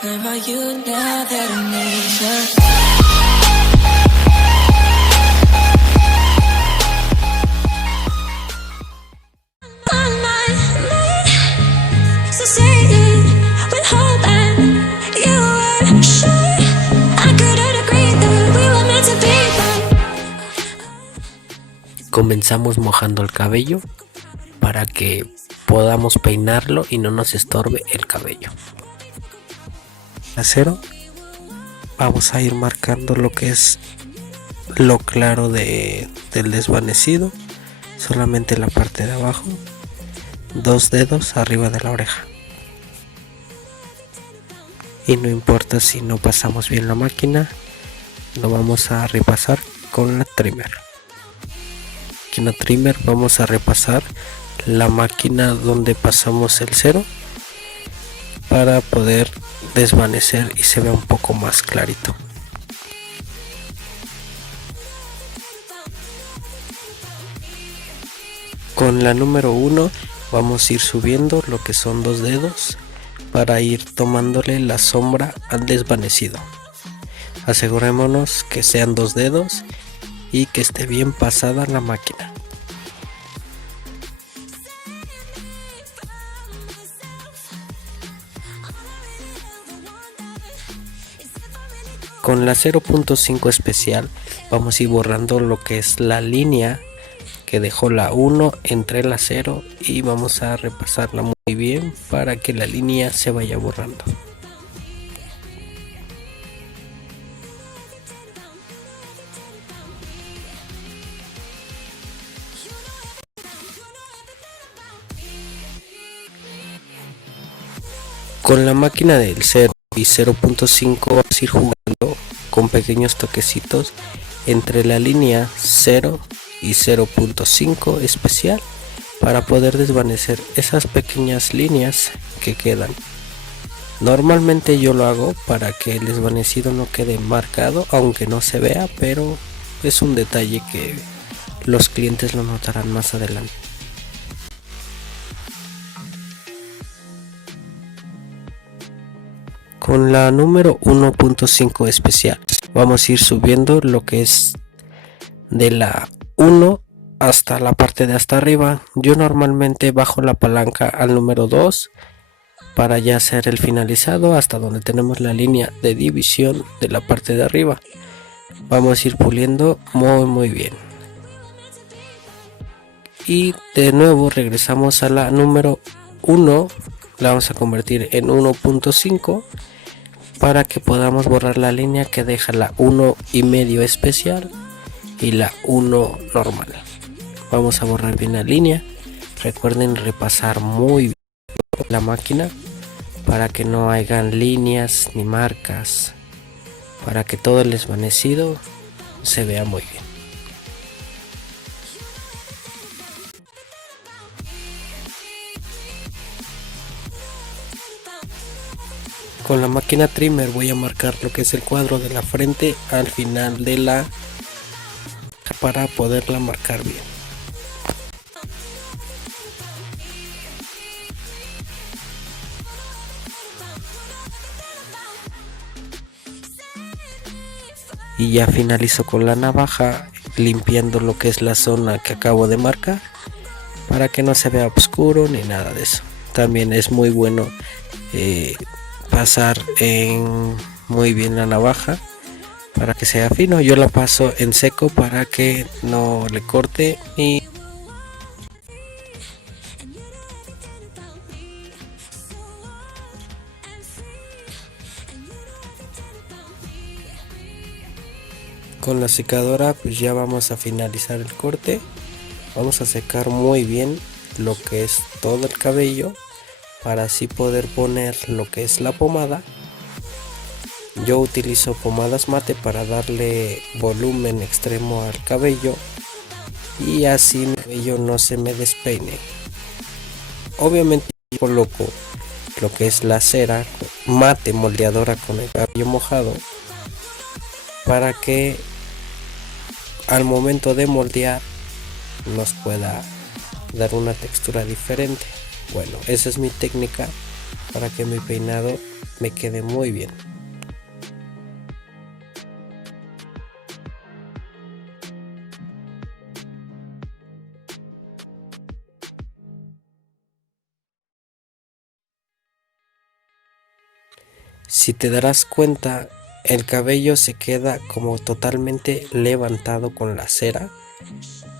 Where are you now that I need you? On my mind, succeeding with hope and you were sure I couldn't agree that we were meant to be. Comenzamos mojando el cabello para que podamos peinarlo y no nos estorbe el cabello. Acero, vamos a ir marcando lo que es lo claro del desvanecido, solamente la parte de abajo, 2 dedos arriba de la oreja. Y no importa si no pasamos bien la máquina, lo vamos a repasar con la trimmer. Aquí en la trimmer vamos a repasar la máquina donde pasamos el cero para poder desvanecer y se vea un poco más clarito. Con la número 1 vamos a ir subiendo lo que son 2 dedos para ir tomándole la sombra al desvanecido. Asegurémonos que sean 2 dedos y que esté bien pasada la máquina. Con la 0.5 especial vamos a ir borrando lo que es la línea que dejó la 1 entre la 0 y vamos a repasarla muy bien para que la línea se vaya borrando. Con la máquina del 0 y 0.5 vamos a ir jugando con pequeños toquecitos entre la línea 0 y 0.5 especial para poder desvanecer esas pequeñas líneas que quedan. Normalmente yo lo hago para que el desvanecido no quede marcado, aunque no se vea, pero es un detalle que los clientes lo notarán más adelante. Con la número 1.5 especial vamos a ir subiendo lo que es de la 1 hasta la parte de hasta arriba. Yo normalmente bajo la palanca al número 2 para ya hacer el finalizado hasta donde tenemos la línea de división de la parte de arriba. Vamos a ir puliendo muy bien. Y de nuevo regresamos a la número 1, la vamos a convertir en 1.5 para que podamos borrar la línea que deja la 1,5 especial y la 1 normal. Vamos a borrar bien la línea. Recuerden repasar muy bien la máquina para que no hayan líneas ni marcas, para que todo el desvanecido se vea muy bien. Con la máquina trimmer voy a marcar lo que es el cuadro de la frente al final de la para poderla marcar bien. Y ya finalizo con la navaja limpiando lo que es la zona que acabo de marcar para que no se vea oscuro ni nada de eso. También es muy bueno pasar muy bien la navaja para que sea fino. Yo la paso en seco para que no le corte y con la secadora pues ya vamos a finalizar el corte. Vamos a secar muy bien lo que es todo el cabello para así poder poner lo que es la pomada. Yo utilizo pomadas mate para darle volumen extremo al cabello y así mi cabello no se me despeine. Obviamente coloco lo que es la cera mate moldeadora con el cabello mojado para que al momento de moldear nos pueda dar una textura diferente. Bueno, esa es mi técnica para que mi peinado me quede muy bien. Si te darás cuenta, el cabello se queda como totalmente levantado con la cera,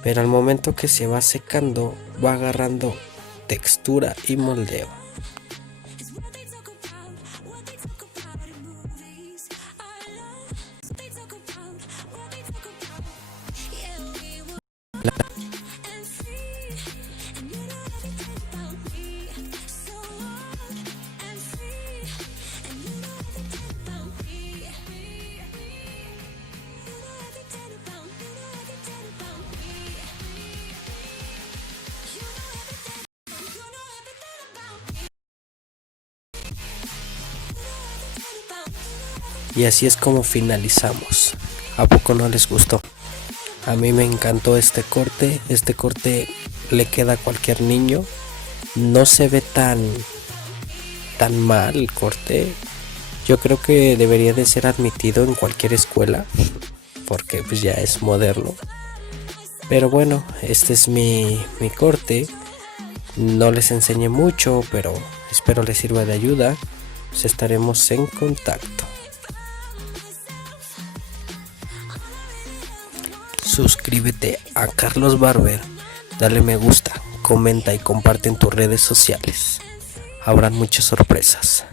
pero al momento que se va secando va agarrando textura y moldeo. Y así es como finalizamos. ¿A poco no les gustó? A mí me encantó este corte le queda a cualquier niño. No se ve tan mal el corte. Yo creo que debería de ser admitido en cualquier escuela, porque pues ya es moderno. Pero bueno, este es mi corte. No les enseñé mucho, pero espero les sirva de ayuda. Pues estaremos en contacto. Suscríbete a Carlos Barber, dale me gusta, comenta y comparte en tus redes sociales. Habrán muchas sorpresas.